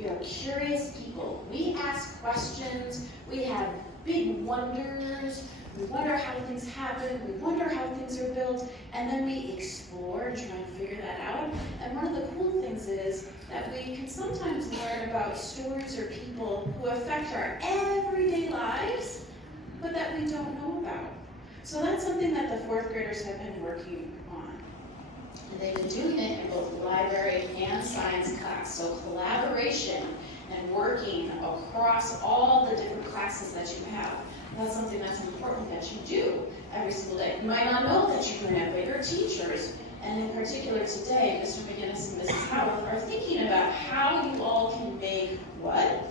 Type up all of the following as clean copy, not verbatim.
We are curious people. We ask questions. We have big wonders. We wonder how things happen. We wonder how things are built. And then we explore and try and figure that out. And one of the cool things is that we can sometimes learn about stories or people who affect our everyday lives, but that we don't know about. So that's something that the fourth graders have been working on. And they've been doing it in both library and science class. So collaboration and working across all the different classes that you have. That's something that's important that you do every single day. You might not know that you can have bigger teachers. And in particular today, Mr. McGinnis and Mrs. Howard are thinking about how you all can make what?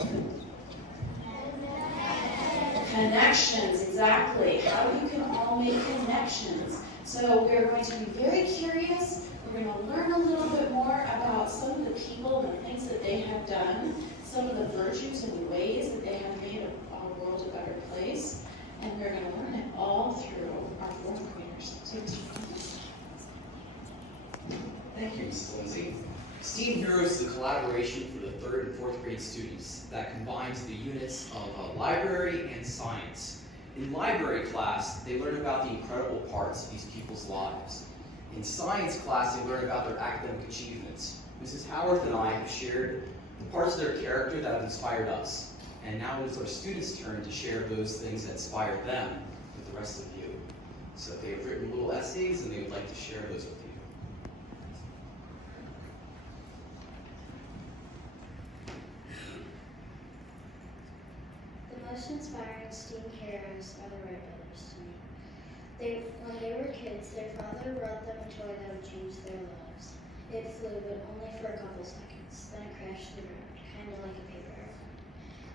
Connections, exactly. How you can all make connections. So we're going to be very curious. We're going to learn a little bit more about some of the people and the things that they have done, some of the virtues and ways that they have made our world a better place. And we're going to learn it all through our fourth graders. So thank you, Ms. Lindsay. STEAM Heroes is a collaboration for the 3rd and 4th grade students that combines the units of library and science. In library class, they learn about the incredible parts of these people's lives. In science class, they learn about their academic achievements. Mrs. Howarth and I have shared the parts of their character that have inspired us. And now it is our students' turn to share those things that inspire them with the rest of you. So they have written little essays and they would like to share those with you. The most inspiring STEAM heroes are the Wright brothers to me. When they were kids, their father brought them a toy that would change their lives. It flew, but only for a couple seconds. Then it crashed to the ground, kind of like a paper airplane.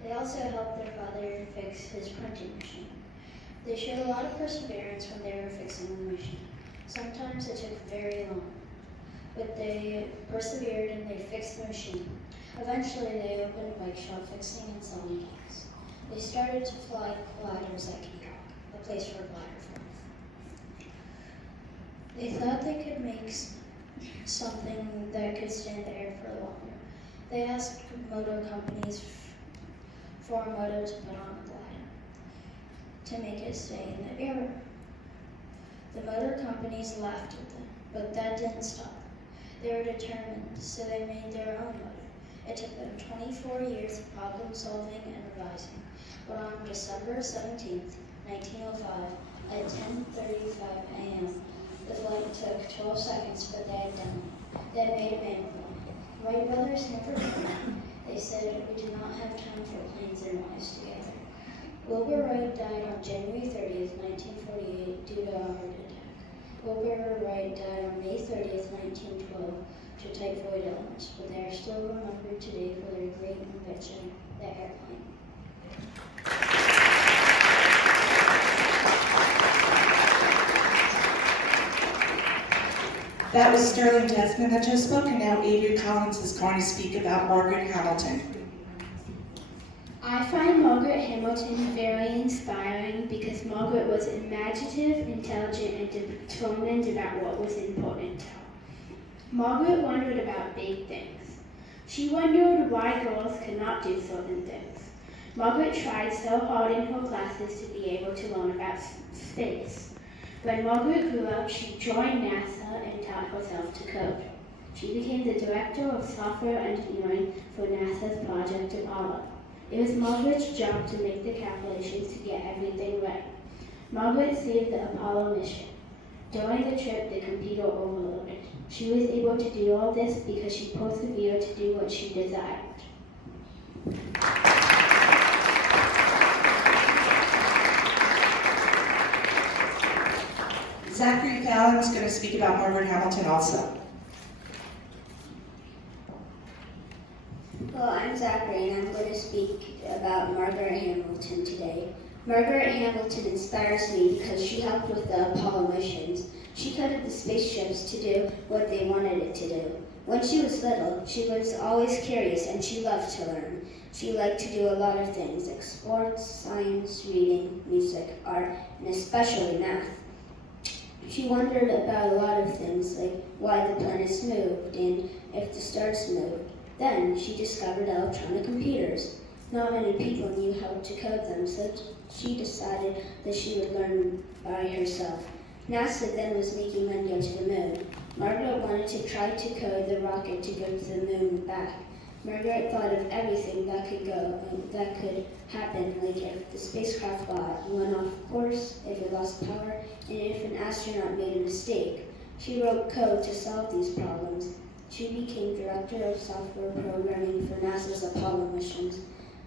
They also helped their father fix his printing machine. They showed a lot of perseverance when they were fixing the machine. Sometimes it took very long, but they persevered and they fixed the machine. Eventually, they opened a bike shop fixing and selling bikes. They started to fly gliders at Key Rock, a place for glider flights. They thought they could make something that could stay in the air for longer. They asked motor companies for a motor to put on the glider to make it stay in the air. The motor companies laughed at them, but that didn't stop them. They were determined, so they made their own motor. It took them 24 years of problem solving and revising, but on December 17th, 1905, at 10:35 a.m., the flight took 12 seconds, but they had done it. They had made a man of them. Wright brothers never died. They said, "We do not have time for planes and wives together." Wilbur Wright died on January 30th, 1948, due to a heart attack. Wilbur Wright died on May 30th, 1912, to typhoid illness, but they are still remembered today for their great invention, the airplane. That was Sterling Desmond that just spoke, and now Adrian Collins is going to speak about Margaret Hamilton. I find Margaret Hamilton very inspiring because Margaret was imaginative, intelligent, and determined about what was important to her. Margaret wondered about big things. She wondered why girls could not do certain things. Margaret tried so hard in her classes to be able to learn about space. When Margaret grew up, she joined NASA and taught herself to code. She became the director of software engineering for NASA's Project Apollo. It was Margaret's job to make the calculations to get everything right. Margaret saved the Apollo mission. During the trip, the computer overloaded. She was able to do all this because she persevered to do what she desired. Zachary Fallon is going to speak about Margaret Hamilton also. Well, I'm Zachary, and I'm going to speak about Margaret Hamilton today. Margaret Hamilton inspires me because she helped with the Apollo missions. She coded the spaceships to do what they wanted it to do. When she was little, she was always curious and she loved to learn. She liked to do a lot of things like sports, science, reading, music, art, and especially math. She wondered about a lot of things like why the planets moved and if the stars moved. Then she discovered electronic computers. Not many people knew how to code them, so she decided that she would learn by herself. NASA then was making men go to the moon. Margaret wanted to try to code the rocket to go to the moon and back. Margaret thought of everything that could happen, like if the spacecraft went off course, if it lost power, and if an astronaut made a mistake. She wrote code to solve these problems. She became director of software programming for NASA's Apollo missions.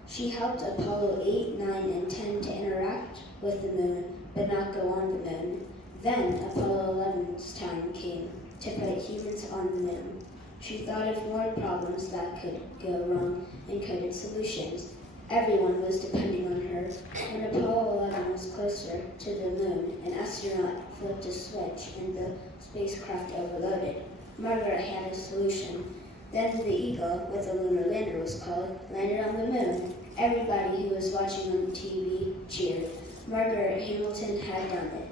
She helped Apollo 8, 9, and 10 to interact with the moon, but not go on the moon. Then Apollo 11's time came to put humans on the moon. She thought of more problems that could go wrong and coded solutions. Everyone was depending on her. When Apollo 11 was closer to the moon, an astronaut flipped a switch and the spacecraft overloaded. Margaret had a solution. Then the Eagle, what the lunar lander was called, landed on the moon. Everybody who was watching on TV cheered. Margaret Hamilton had done it.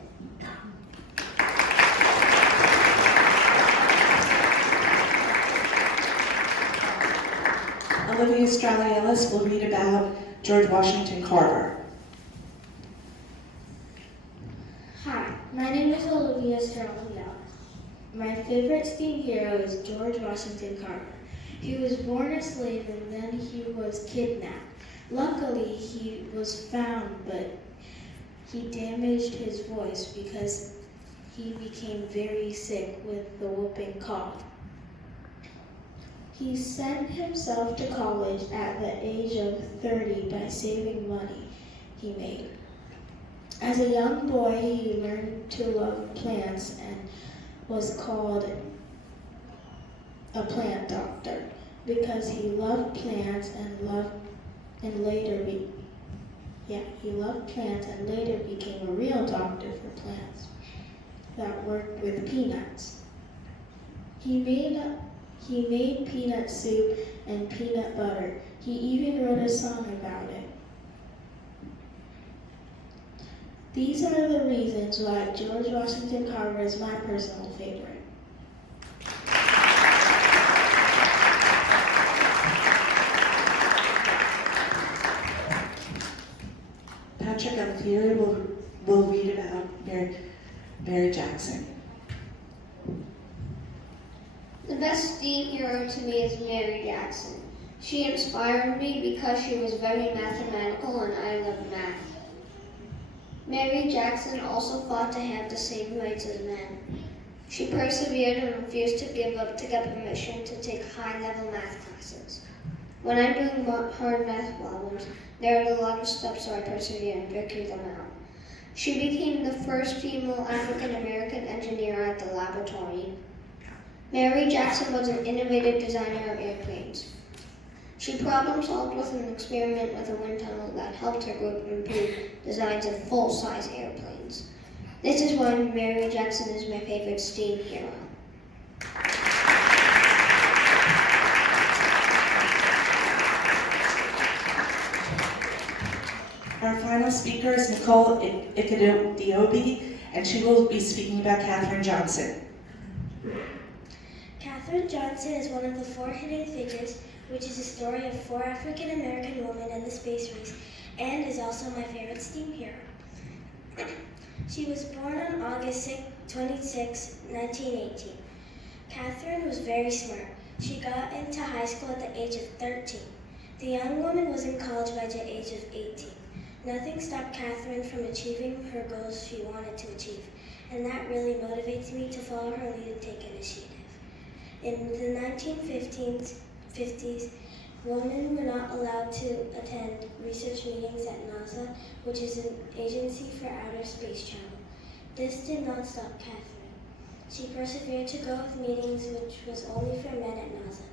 Olivia Straley-Ellis will read about George Washington Carver. Hi, my name is Olivia Straley-Ellis. My favorite steam hero is George Washington Carver. He was born a slave and then he was kidnapped. Luckily, he was found, but he damaged his voice because he became very sick with the whooping cough. He sent himself to college at the age of 30 by saving money he made. As a young boy, he learned to love plants and was called a plant doctor because he loved plants and later became a real doctor for plants that worked with peanuts. He made peanut soup and peanut butter. He even wrote a song about it. These are the reasons why George Washington Carver is my personal favorite. Patrick Alfieri will read about Mary Jackson. The best steam hero to me is Mary Jackson. She inspired me because she was very mathematical and I love math. Mary Jackson also fought to have the same rights as men. She persevered and refused to give up to get permission to take high-level math classes. When I'm doing hard math problems, there are a lot of steps, so I persevere and figure them out. She became the first female African-American engineer at the laboratory. Mary Jackson was an innovative designer of airplanes. She problem-solved with an experiment with a wind tunnel that helped her group improve designs of full-size airplanes. This is why Mary Jackson is my favorite steam hero. Our final speaker is Nicole Ikedobi, and she will be speaking about Katherine Johnson. Katherine Johnson is one of the 4 hidden figures, which is a story of 4 African-American women in the space race, and is also my favorite steam hero. She was born on August 26, 1918. Katherine was very smart. She got into high school at the age of 13. The young woman was in college by the age of 18. Nothing stopped Katherine from achieving her goals she wanted to achieve, and that really motivates me to follow her lead and take initiative. In the 1950s, women were not allowed to attend research meetings at NASA, which is an agency for outer space travel. This did not stop Katherine. She persevered to go with meetings which was only for men at NASA,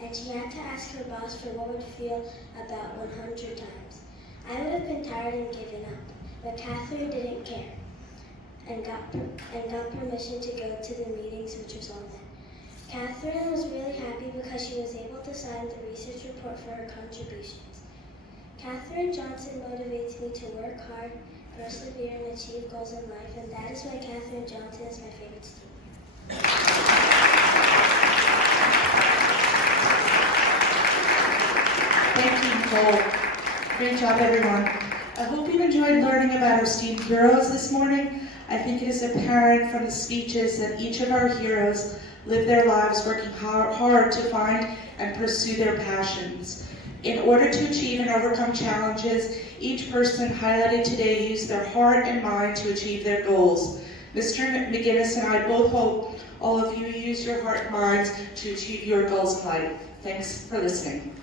and she had to ask her boss for what would feel about 100 times. I would have been tired and given up, but Katherine didn't care and got permission to go to the meetings, which was all men. Katherine was really happy because she was able to sign the research report for her contributions. Katherine Johnson motivates me to work hard, persevere, and achieve goals in life, and that is why Katherine Johnson is my favorite student. Nicole. Great job, everyone. I hope you enjoyed learning about our STEAM heroes this morning. I think it is apparent from the speeches that each of our heroes live their lives working hard to find and pursue their passions. In order to achieve and overcome challenges, each person highlighted today used their heart and mind to achieve their goals. Mr. McGinnis and I both hope all of you use your heart and minds to achieve your goals in life. Thanks for listening.